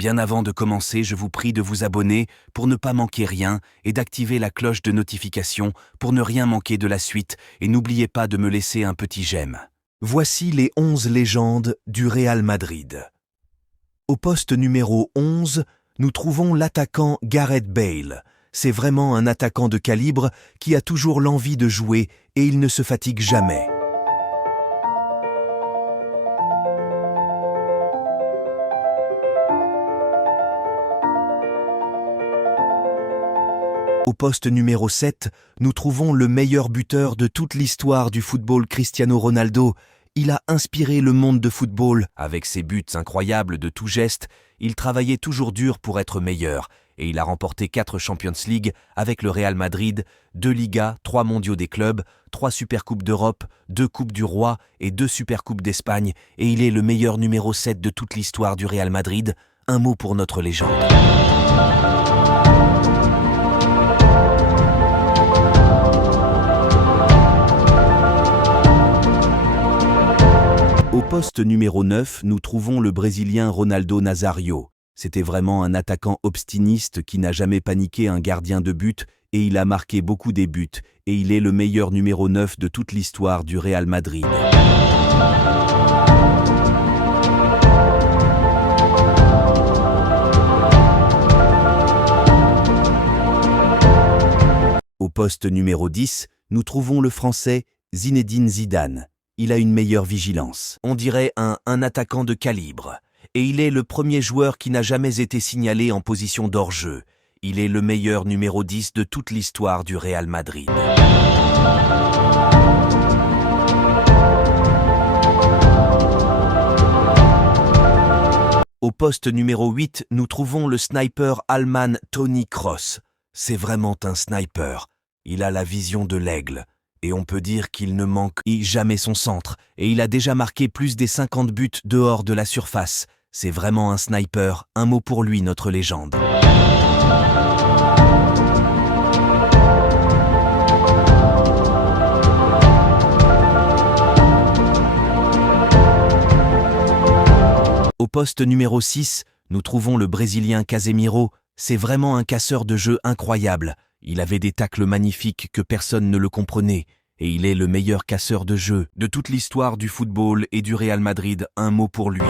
Bien avant de commencer, je vous prie de vous abonner pour ne pas manquer rien et d'activer la cloche de notification pour ne rien manquer de la suite et n'oubliez pas de me laisser un petit j'aime. Voici les 11 légendes du Real Madrid. Au poste numéro 11, nous trouvons l'attaquant Gareth Bale. C'est vraiment un attaquant de calibre qui a toujours l'envie de jouer et il ne se fatigue jamais. Au poste numéro 7, nous trouvons le meilleur buteur de toute l'histoire du football, Cristiano Ronaldo. Il a inspiré le monde de football. Avec ses buts incroyables de tout geste, il travaillait toujours dur pour être meilleur. Et il a remporté 4 Champions League avec le Real Madrid, 2 Ligas, 3 mondiaux des clubs, 3 Supercoupes d'Europe, 2 Coupes du Roi et 2 Supercoupes d'Espagne. Et il est le meilleur numéro 7 de toute l'histoire du Real Madrid. Un mot pour notre légende. Au poste numéro 9, nous trouvons le Brésilien Ronaldo Nazário. C'était vraiment un attaquant obstiniste qui n'a jamais paniqué un gardien de but et il a marqué beaucoup des buts et il est le meilleur numéro 9 de toute l'histoire du Real Madrid. Au poste numéro 10, nous trouvons le Français Zinedine Zidane. Il a une meilleure vigilance. On dirait un attaquant de calibre. Et il est le premier joueur qui n'a jamais été signalé en position d'hors-jeu. Il est le meilleur numéro 10 de toute l'histoire du Real Madrid. Au poste numéro 8, nous trouvons le sniper allemand Toni Kroos. C'est vraiment un sniper. Il a la vision de l'aigle. Et on peut dire qu'il ne manque jamais son centre, et il a déjà marqué plus des 50 buts dehors de la surface. C'est vraiment un sniper, un mot pour lui, notre légende. Au poste numéro 6, nous trouvons le Brésilien Casemiro. C'est vraiment un casseur de jeu incroyable. Il avait des tacles magnifiques que personne ne le comprenait. Et il est le meilleur casseur de jeu de toute l'histoire du football et du Real Madrid. Un mot pour lui.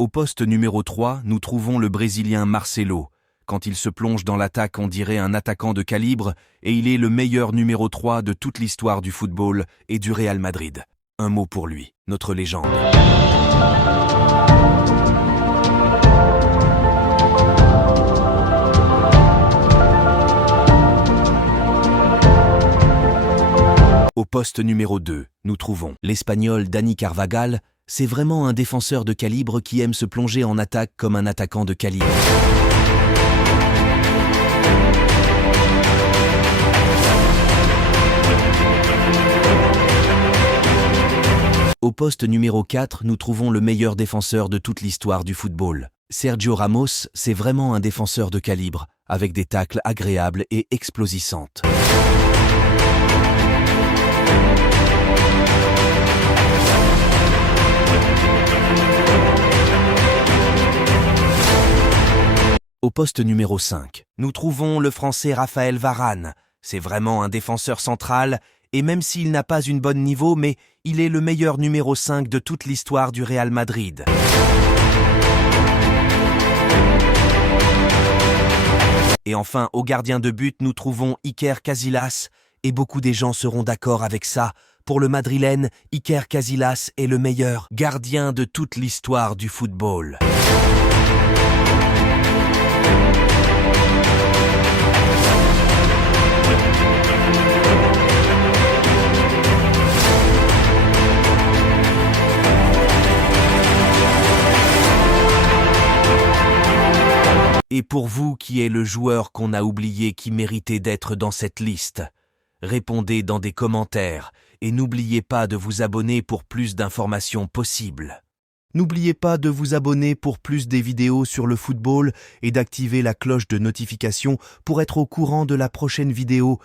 Au poste numéro 3, nous trouvons le Brésilien Marcelo. Quand il se plonge dans l'attaque, on dirait un attaquant de calibre, et il est le meilleur numéro 3 de toute l'histoire du football et du Real Madrid. Un mot pour lui, notre légende. Au poste numéro 2, nous trouvons l'Espagnol Dani Carvajal. C'est vraiment un défenseur de calibre qui aime se plonger en attaque comme un attaquant de calibre. Au poste numéro 4, nous trouvons le meilleur défenseur de toute l'histoire du football. Sergio Ramos, c'est vraiment un défenseur de calibre, avec des tacles agréables et explosisantes. Au poste numéro 5, nous trouvons le Français Raphaël Varane. C'est vraiment un défenseur central, et même s'il n'a pas une bonne niveau, mais il est le meilleur numéro 5 de toute l'histoire du Real Madrid. Et enfin, au gardien de but, nous trouvons Iker Casillas, et beaucoup des gens seront d'accord avec ça. Pour le Madrilène, Iker Casillas est le meilleur gardien de toute l'histoire du football. Et pour vous, qui est le joueur qu'on a oublié qui méritait d'être dans cette liste? Répondez dans des commentaires et n'oubliez pas de vous abonner pour plus d'informations possibles. N'oubliez pas de vous abonner pour plus des vidéos sur le football et d'activer la cloche de notification pour être au courant de la prochaine vidéo.